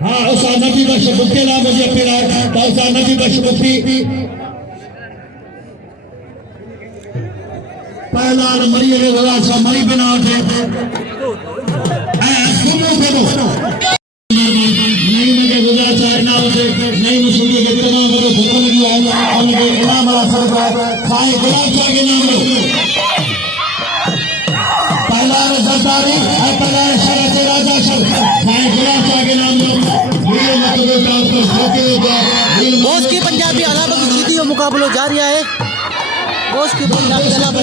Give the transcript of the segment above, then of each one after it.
हाँ उसा नबी बख्श मुफ्ती नाम मुझे पिला तो उसा नबी बख्श मुफ्ती पहला मरी के गुज़ा सा मरी बिना उठे सुनो करो नहीं मुझे गुज़ा सा ना उठे नहीं मुझे के इतना बड़े भूख लगी है उनके इनाम वाला सरकार खाए गुलाब सा के नाम लो पहला सरदारी है पहला शरत राजा शर खाए गुलाब सा के नाम लो बोस की पंजाबी अलावा की सीधी मुकाबलो जारी है। बोस की पंजाबी अलावा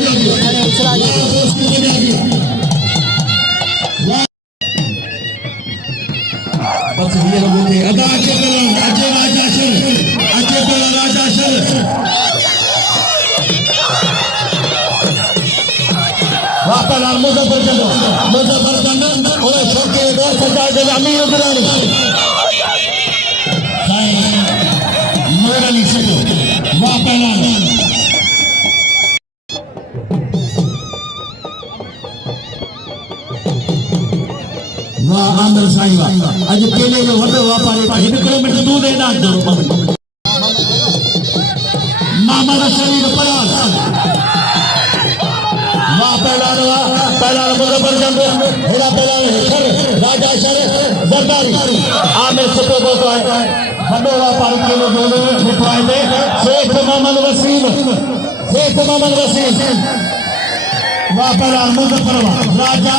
वाह आमर साईं वाह अज केले जो वॾो वापारी 1 किलोमीटर दूर एॾा मोहम्मद शरीफ पयाल वाह पहला मुज़फ़्फ़र जंग हेड़ा पहला शर राजा शर जरदारी आमिर सुठो बोतो है वॾो वापारी केले जो सुठो आहे शेख मोहम्मद वसीम वाह पहला मुज़फ़्फ़र राजा